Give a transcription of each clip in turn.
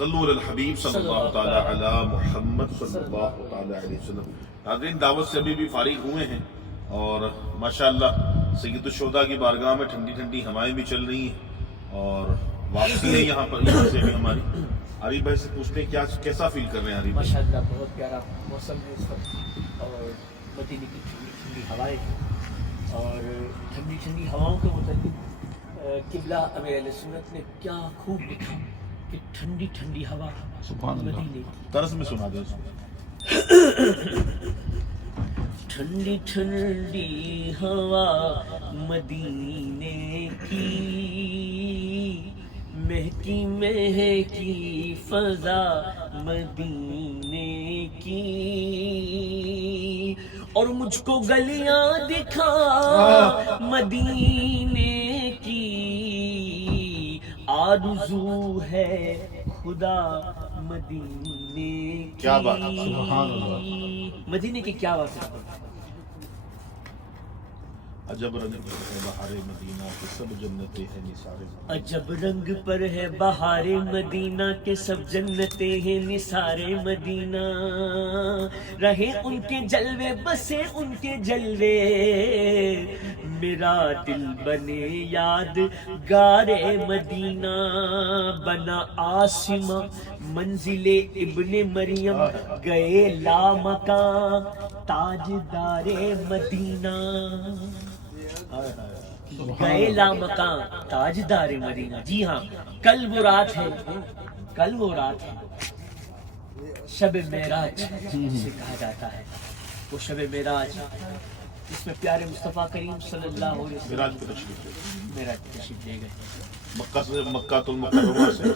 صلو علی الحبیب صلی اللہ تعالی علی محمد صلی اللہ تعالی علیہ وسلم. حاضرین دعوت سے ابھی بھی فارغ ہوئے ہیں اور ماشاءاللہ سید الشہداء کی بارگاہ میں ٹھنڈی ٹھنڈی ہوائیں بھی چل رہی ہیں اور واپسی ہے یہاں پر یہاں سے بھی ہماری. عریف بھائی سے پوچھتے ہیں کیسا فیل کر رہے ہیں عریف بھائی؟ ماشاءاللہ بہت پیارا موسم ہے اس وقت اور مدینے کی ٹھنڈی ٹھنڈی ہوائیں اور ٹھنڈی ٹھنڈی ہواؤں کے متعلق قبلہ امیر اہل سنت نے کیا خوب لکھا کہ ٹھنڈی ٹھنڈی ہوا مدینے کی. طرز میں سنا دیں. ٹھنڈی ٹھنڈی ہوا مدینے کی مہکی مہکی فضا مدینے کی اور مجھ کو گلیاں دکھا مدینے کی آرزو ہے خدا مدینے کی. کیا بات ہے، سبحان اللہ. مدینے کی کیا بات ہے. عجب رنگ پر ہے بہار مدینہ کے سب جنتیں ہیں نثار. عجب رنگ پر ہے بہار مدینہ کے سب جنتیں ہیں نثار مدینہ. رہے ان کے جلوے بسے ان کے جلوے میرا دل بنے یاد گارے مدینہ. بنا آسمہ منزل ابن مریم گئے لامکاں تاجدار مدینہ. گئے لامکاں تاجدار مدینہ. جی ہاں کل وہ رات ہے شب معراج سے کہا جاتا ہے. وہ شب معراج اس میں پیارے مصطفیٰ کریم صلی اللہ علیہ وسلم معراج پہ تشریف لے معراج پہ تشریف لے گئے. مکہ سے مکہ المکرمہ سے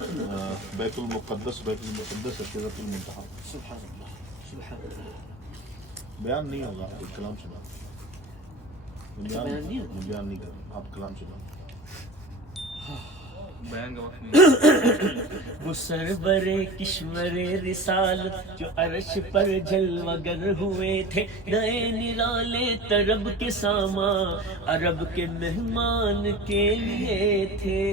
بیت المقدس سدرۃ المنتہا. سبحان اللہ سبحان اللہ. بیان نہیں ہوگا آپ کلام سنا. بیان نہیں ہوگا؟ بیان نہیں کریں آپ کلام سنا. وہ سرور کشور رسالت جو عرش پر جلوہ گر ہوئے تھے نئے نرالے طرب کے ساما عرب کے مہمان کے لیے تھے.